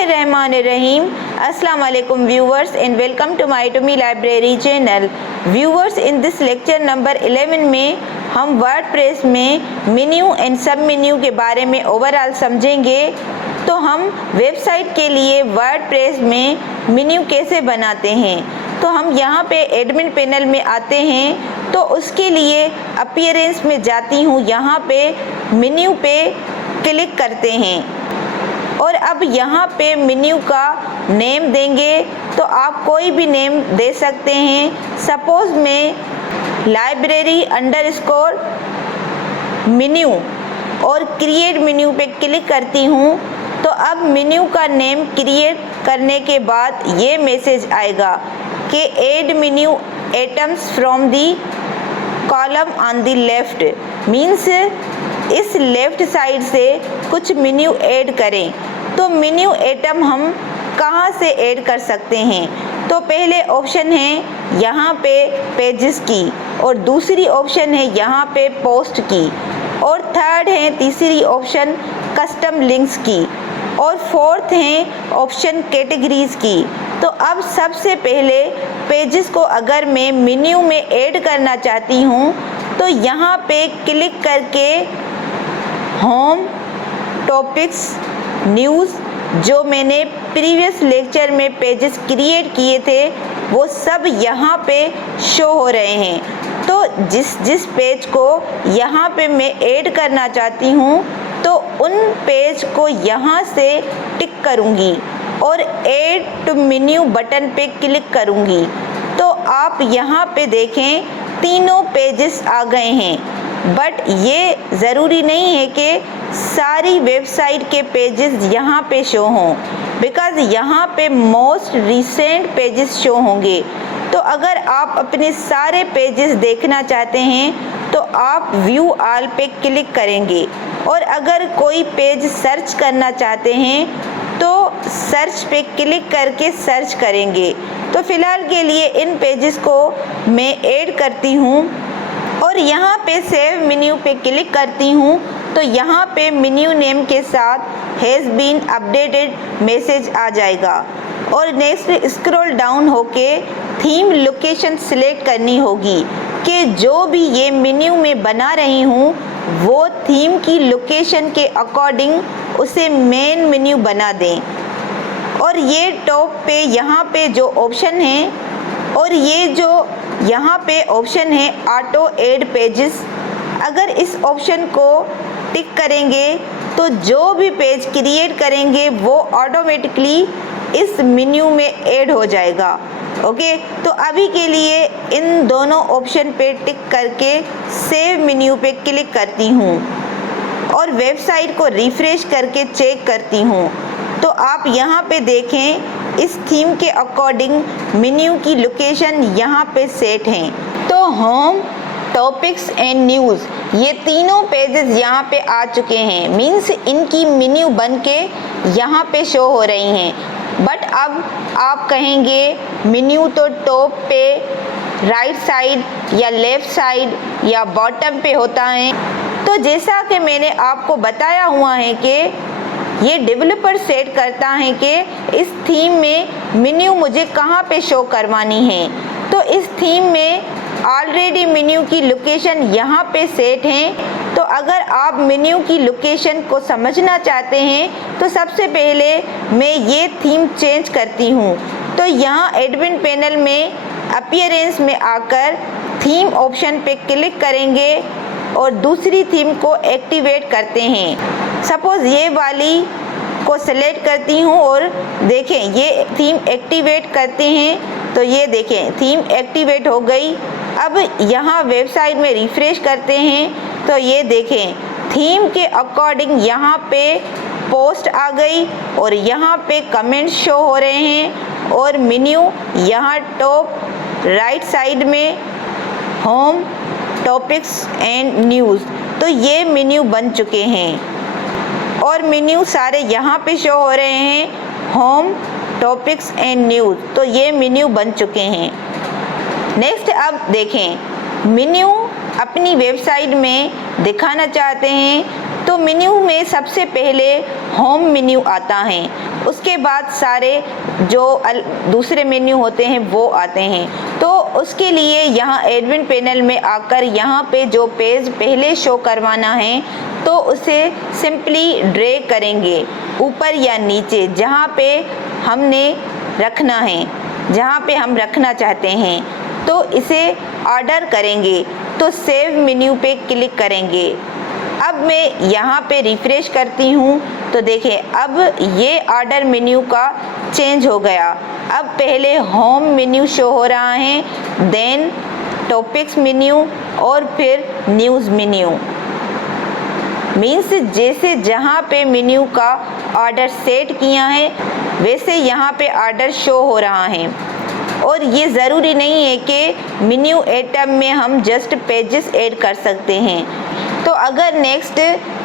Bismillahirrahmanirrahim. Assalamu alaikum viewers and welcome to my Atomy Library channel. Viewers, in this lecture number 11 में हम WordPress में menu and sub menu के बारे में overall समझेंगे। तो हम वेबसाइट के लिए वर्डप्रेस में मेन्यू कैसे बनाते हैं, तो हम यहाँ पे एडमिन पैनल में आते हैं। तो उसके लिए अपीयरेंस में जाती हूँ, यहाँ पे मेन्यू पे क्लिक करते हैं और अब यहाँ पे मेन्यू का नेम देंगे। तो आप कोई भी नेम दे सकते हैं। सपोज़ मैं लाइब्रेरी अंडरस्कोर मेन्यू और क्रिएट मेन्यू पे क्लिक करती हूँ। तो अब मेन्यू का नेम क्रिएट करने के बाद ये मैसेज आएगा कि add menu items from the column on the left, means इस लेफ्ट साइड से कुछ मेन्यू ऐड करें। तो मेन्यू आइटम हम कहाँ से ऐड कर सकते हैं, तो पहले ऑप्शन है यहाँ पे पेजेस की, और दूसरी ऑप्शन है यहाँ पे पोस्ट की, और थर्ड है तीसरी ऑप्शन कस्टम लिंक्स की, और फोर्थ है ऑप्शन कैटेगरीज की। तो अब सबसे पहले पेजेस को अगर मैं मेन्यू में ऐड करना चाहती हूँ तो यहाँ पे क्लिक करके होम, टॉपिक्स, न्यूज़, जो मैंने प्रीवियस लेक्चर में पेजेस क्रिएट किए थे वो सब यहाँ पे शो हो रहे हैं। तो जिस पेज को यहाँ पे मैं ऐड करना चाहती हूँ तो उन पेज को यहाँ से टिक करूँगी और ऐड टू मेन्यू बटन पे क्लिक करूँगी। तो आप यहाँ पे देखें तीनों पेजेस आ गए हैं, बट ये ज़रूरी नहीं है कि सारी वेबसाइट के पेजेस यहाँ पे शो हों, बिकॉज़ यहाँ पे मोस्ट रिसेंट पेजेस शो होंगे। तो अगर आप अपने सारे पेजेस देखना चाहते हैं तो आप व्यू ऑल पे क्लिक करेंगे, और अगर कोई पेज सर्च करना चाहते हैं तो सर्च पे क्लिक करके सर्च करेंगे। तो फ़िलहाल के लिए इन पेजेस को मैं ऐड करती हूँ और यहाँ पे सेव मेन्यू पे क्लिक करती हूँ। तो यहाँ पे मेन्यू नेम के साथ हैज़ बीन अपडेटेड मैसेज आ जाएगा, और नेक्स्ट स्क्रॉल डाउन होके थीम लोकेशन सिलेक्ट करनी होगी कि जो भी ये मेन्यू में बना रही हूँ वो थीम की लोकेशन के अकॉर्डिंग उसे मेन मेन्यू बना दें। और ये टॉप पे यहाँ पे जो ऑप्शन है, और ये जो यहाँ पे ऑप्शन है ऑटो ऐड पेजेस, अगर इस ऑप्शन को टिक करेंगे तो जो भी पेज क्रिएट करेंगे वो ऑटोमेटिकली इस मेन्यू में ऐड हो जाएगा। ओके, तो अभी के लिए इन दोनों ऑप्शन पे टिक करके सेव मेन्यू पे क्लिक करती हूँ और वेबसाइट को रिफ्रेश करके चेक करती हूँ। तो आप यहाँ पे देखें इस थीम के अकॉर्डिंग मेन्यू की लोकेशन यहाँ पे सेट हैं। तो होम, टॉपिक्स एंड न्यूज़, ये तीनों पेजेस यहाँ पे आ चुके हैं, मीन्स इनकी मेन्यू बन के यहाँ पे शो हो रही हैं। बट अब आप कहेंगे मेन्यू तो टॉप पे, राइट साइड या लेफ़्ट साइड या बॉटम पे होता है। तो जैसा कि मैंने आपको बताया हुआ है कि ये डेवलपर सेट करता है कि इस थीम में मेन्यू मुझे कहाँ पे शो करवानी है। तो इस थीम में ऑलरेडी मेन्यू की लोकेशन यहाँ पे सेट हैं। तो अगर आप मेन्यू की लोकेशन को समझना चाहते हैं तो सबसे पहले मैं ये थीम चेंज करती हूँ। तो यहाँ एडमिन पैनल में अपीयरेंस में आकर थीम ऑप्शन पे क्लिक करेंगे और दूसरी थीम को एक्टिवेट करते हैं। सपोज़ ये वाली को सेलेक्ट करती हूँ और देखें ये थीम एक्टिवेट करते हैं। तो ये देखें थीम एक्टिवेट हो गई। अब यहाँ वेबसाइट में रिफ्रेश करते हैं तो ये देखें थीम के अकॉर्डिंग यहाँ पे पोस्ट आ गई और यहाँ पे कमेंट्स शो हो रहे हैं, और मेन्यू यहाँ टॉप राइट साइड में होम, टॉपिक्स एंड न्यूज़। तो ये मेन्यू बन चुके हैं और मेन्यू सारे यहाँ पे शो हो रहे हैं, होम, टॉपिक्स एंड न्यूज़। तो ये मेन्यू बन चुके हैं। नेक्स्ट अब देखें मेन्यू अपनी वेबसाइट में दिखाना चाहते हैं तो मेन्यू में सबसे पहले होम मेन्यू आता है। उसके बाद सारे जो दूसरे मेन्यू होते हैं वो आते हैं। तो उसके लिए यहाँ एडमिन पैनल में आकर यहाँ पे जो पेज पहले शो करवाना है तो उसे सिंपली ड्रैग करेंगे ऊपर या नीचे जहाँ पे हमने रखना है, जहाँ पे हम रखना चाहते हैं, तो इसे ऑर्डर करेंगे तो सेव मेन्यू पे क्लिक करेंगे। अब मैं यहाँ पे रिफ्रेश करती हूँ तो देखें अब ये ऑर्डर मेन्यू का चेंज हो गया। अब पहले होम मेन्यू शो हो रहा है, देन टॉपिक्स मेन्यू और फिर न्यूज़ मेन्यू। मीन्स जैसे जहाँ पे मेन्यू का ऑर्डर सेट किया है वैसे यहाँ पे ऑर्डर शो हो रहा है। और ये ज़रूरी नहीं है कि मेन्यू आइटम में हम जस्ट पेजेस ऐड कर सकते हैं। तो अगर नेक्स्ट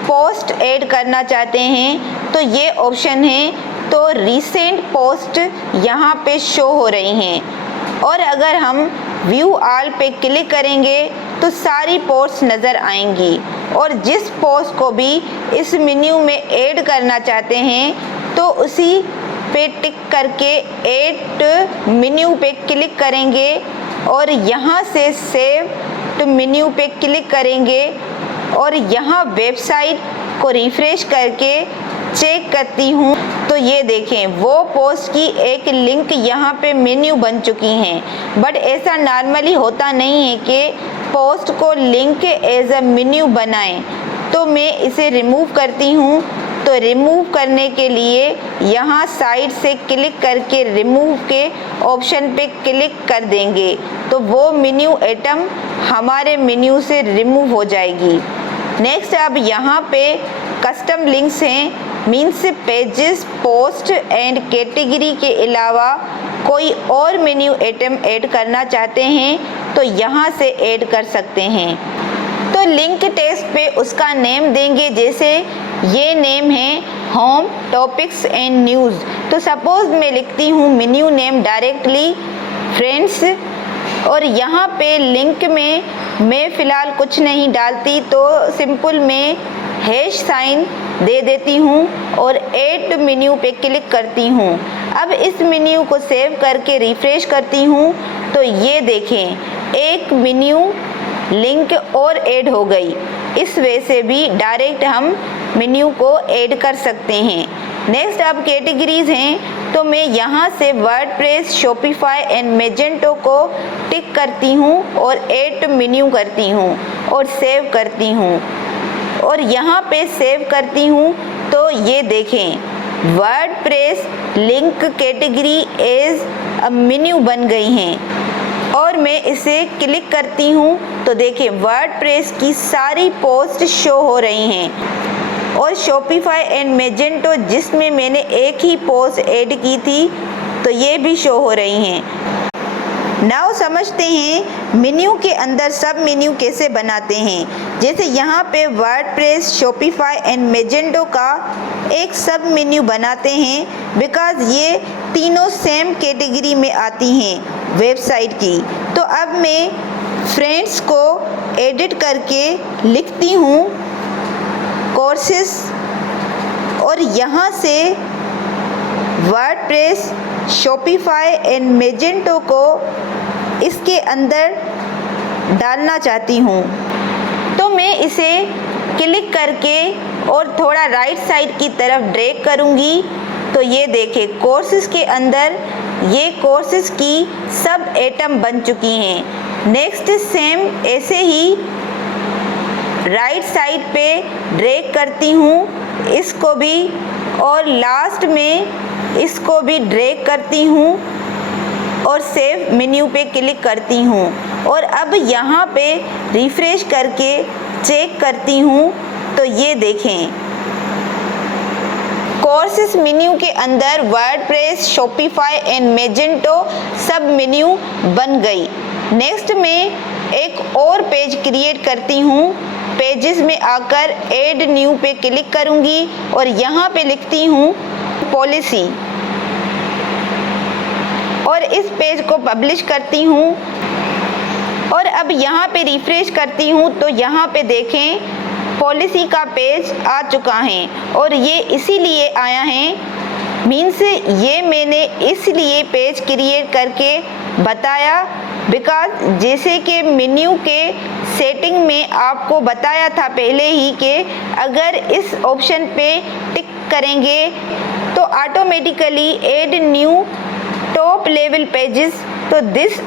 पोस्ट ऐड करना चाहते हैं तो ये ऑप्शन है, तो रिसेंट पोस्ट यहाँ पे शो हो रही हैं। और अगर हम व्यू ऑल पे क्लिक करेंगे तो सारी पोस्ट नज़र आएंगी और जिस पोस्ट को भी इस मेन्यू में ऐड करना चाहते हैं तो उसी पे टिक करके ऐड मेन्यू पे क्लिक करेंगे और यहाँ से सेव टू मेन्यू पे क्लिक करेंगे और यहाँ वेबसाइट को रिफ्रेश करके चेक करती हूँ तो ये देखें वो पोस्ट की एक लिंक यहाँ पे मेन्यू बन चुकी हैं। बट ऐसा नॉर्मली होता नहीं है कि पोस्ट को लिंक एज अ मेन्यू बनाएं। तो मैं इसे रिमूव करती हूँ। तो रिमूव करने के लिए यहाँ साइड से क्लिक करके रिमूव के ऑप्शन पे क्लिक कर देंगे तो वो मेन्यू आइटम हमारे मेन्यू से रिमूव हो जाएगी। नेक्स्ट अब यहाँ पे कस्टम लिंक्स हैं, means pages, post and category के अलावा कोई और मेन्यू आइटम ऐड करना चाहते हैं तो यहाँ से ऐड कर सकते हैं। तो लिंक टेक्स्ट पे उसका नेम देंगे, जैसे ये नेम है होम टॉपिक्स एंड न्यूज़। तो सपोज़ मैं लिखती हूँ मेन्यू नेम डायरेक्टली फ्रेंड्स और यहाँ पे लिंक में मैं फ़िलहाल कुछ नहीं डालती तो सिंपल मैं हैश साइन दे देती हूँ और ऐड मेन्यू पे क्लिक करती हूँ। अब इस मेन्यू को सेव करके रिफ्रेश करती हूँ तो ये देखें एक मेन्यू लिंक और ऐड हो गई। इस वे से भी डायरेक्ट हम मेन्यू को ऐड कर सकते हैं। नेक्स्ट अब कैटेगरीज हैं, तो मैं यहाँ से वर्डप्रेस, शॉपिफाई एंड मैजेंटो को टिक करती हूँ और ऐड मेन्यू करती हूँ और सेव करती हूँ और यहाँ पे सेव करती हूँ तो ये देखें WordPress link category as a menu बन गई हैं। और मैं इसे क्लिक करती हूँ तो देखें वर्डप्रेस की सारी पोस्ट शो हो रही हैं और शॉपिफाई एंड मैजेंटो जिसमें मैंने एक ही पोस्ट ऐड की थी तो ये भी शो हो रही हैं। नाउ समझते हैं मेन्यू के अंदर सब मेन्यू कैसे बनाते हैं। जैसे यहाँ पे वर्डप्रेस, शॉपिफाई एंड मैजेंटो का एक सब मेन्यू बनाते हैं बिकॉज़ ये तीनों सेम कैटेगरी में आती हैं वेबसाइट की। तो अब मैं फ्रेंड्स को एडिट करके लिखती हूँ कोर्सेस और यहाँ से वर्डप्रेस, शॉपिफाई एंड मैजेंटो को इसके अंदर डालना चाहती हूँ। तो मैं इसे क्लिक करके और थोड़ा राइट साइड की तरफ ड्रैग करूँगी तो ये देखें कोर्सेस के अंदर ये कोर्सेस की सब आइटम बन चुकी हैं। नेक्स्ट सेम ऐसे ही राइट साइड पे ड्रैग करती हूँ इसको भी और लास्ट में इसको भी ड्रैग करती हूँ और सेव मेन्यू पे क्लिक करती हूँ और अब यहाँ पे रिफ्रेश करके चेक करती हूँ तो ये देखें कोर्सेस मेन्यू के अंदर वर्डप्रेस, शॉपिफाई एंड मैजेंटो सब मेन्यू बन गई। नेक्स्ट में एक और पेज क्रिएट करती हूँ। पेजेस में आकर ऐड न्यू पे क्लिक करूँगी और यहाँ पे लिखती हूँ पॉलिसी और इस पेज को पब्लिश करती हूँ। और अब यहाँ पे रिफ्रेश करती हूँ तो यहाँ पे देखें पॉलिसी का पेज आ चुका है और ये इसीलिए आया है मीन्स ये मैंने इसलिए पेज क्रिएट करके बताया बिकॉज जैसे कि मेन्यू के सेटिंग में आपको बताया था पहले ही कि अगर इस ऑप्शन पे टिक करेंगे तो automatically add new top level pages, तो दिस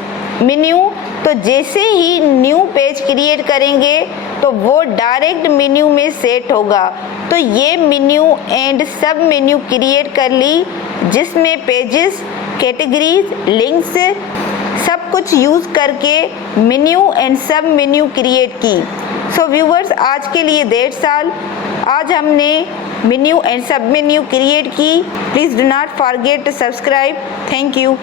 मेन्यू, तो जैसे ही न्यू पेज क्रिएट करेंगे तो वो डायरेक्ट मेन्यू में सेट होगा। तो ये menu and sub menu create कर ली जिसमें पेजेस, कैटेगरीज, लिंक्स सब कुछ यूज़ करके menu and sub menu create की। सो व्यूवर्स, आज के लिए 1.5 साल आज हमने menu and sub menu create की। Please do not forget to subscribe. Thank you.